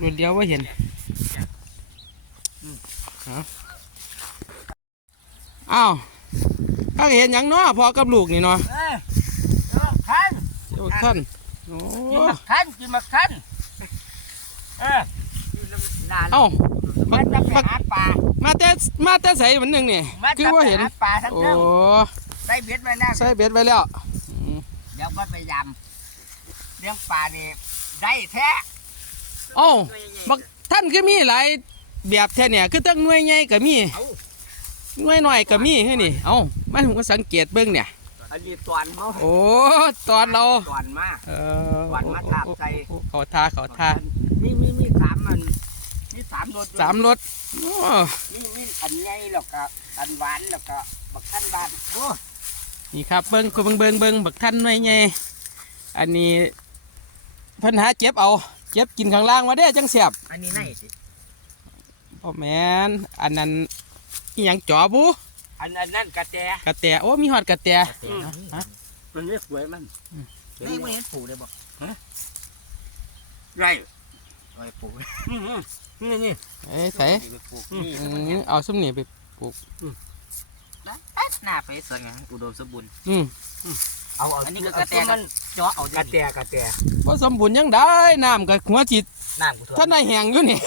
ดูเดียวว่าเห็นเอาอ้าวถ้าเห็นหยังเนาะพอกับลูกนี่เนาะเอ้ยเออคันเจ้าท่านโอ้กินมาคันกินมาคันเออเอ้ามัมานจะไปมาหาปลามาแต่มาแต่ใส่มันหนึ่งนี่มันคือจะว่าไปเห็นหาปลาทั้งโอ้เรื่องได้เบ็ดไว้แล้วใส่เบ็ดไว้แล้วอืมเดี๋ยวก็ไปยำเลี้ยงปลานี่ได้แท้ เอ้าบักท่านก็มีหลายแบบแท้เนี่ยคือตั้งหน่วยใหญ่ก็มีเอ้าหน่วยน้อยก็มีคือนี่เอ้ามันผมก็สังเกตเบิ่งเนี่ยอันนี้ตอนเขาโอ้ตอนเราตอนมาเออหวานมาทาบใส่โอ้โอ้เขาทาเขาทามีมีมีสามมันมีสามรสสามรถโอ้มีมีอันใหญ่แล้วก็อันหวานแล้วก็บักขั้นหวานโอ้นี่ครับเบิ้งเบิ้งเบิ้งเบิ้งบักท่านหน่วยใหญ่อันนี้เพิ่นหาเจ็บเอา เจ็บกินข้างล่างมาเด้อจังเสียบอันนี้ไหนสิพ่อแม่นอันนั้นอีหยังจอบูอันอันนั่นกระแตกระแตโอ้มีหอดกระแตฮะมันเรียกหวยมันนี่ไม่เห็นปู่เลยบอกไรไอ้ปู่อืมอืมนี่นี่เอ้ยใส่ปู่อืมนี่อืมเอาส้มนี่ไปหน้าไปสวยงามอุดมสมบูรณ์อืม เอาเอาอันนี้นี้คืก็อกระระแตแตมันเจาะเอากระแตกระแตบ่สมบูรณ์ยังได้น้ำกับหัวจิตน้ำกูเถท่านได้แหงอยู่นี่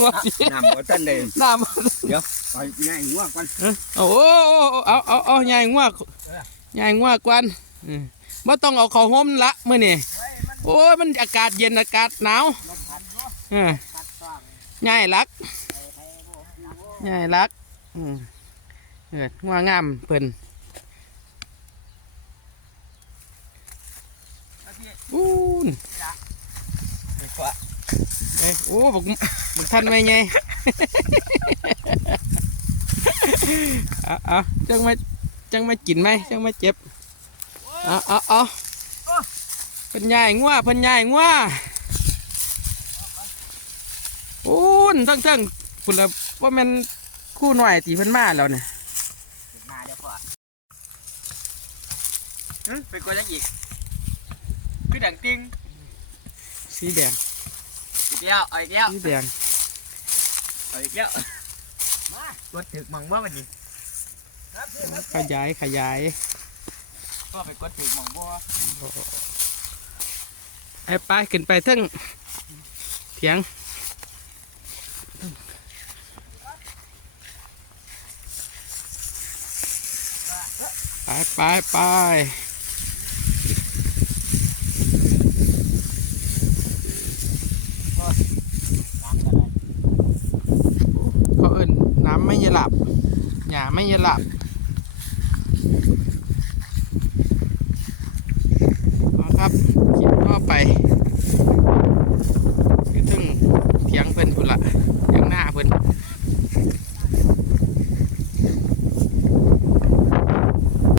หัวจิตน้ำบ่ทันได้น้ไปง่ายหัวก่อนำโอ้โอ้โอ้เอาเอาเอาใหญ่งวกใหญ่งวกกวนอืมบ่ต้องเอาเข้าห่มละมื้อนี่โอ้ยมันอากาศเย็นอากาศหนาวเออใหญ่รักใหญ่รักอืมเอองัวงามเพิ่น อู้นเอ้ยโอ้บักบักท่านไม่ไงเอาเอาจังมาจังมากินไหมจังมาเจ็บเอาเอาเอาเพิ่นใหญ่งัวเพิ่นใหญ่งัวโอ้นทั้งทั้งพุ่นละว่ามันคู่หน่อยตีเพิ่นมาแล้วเนี่ยมาเดี๋ยวพ่อไปกดยังอีก คือดังติ้งสีแดงอีกแล้วเอาอีกแล้วสีแดงเอาอีกแล้วกดถึกมังว่าวันนี้ขยายขยายพ่อไปกดถึกมังว่าไอ้ไปขึ้นไปเทั้งเถียงไปไปไป เขาเอิ้นน้ำไม่ยะห ลับหญ้าไม่ยะหลับ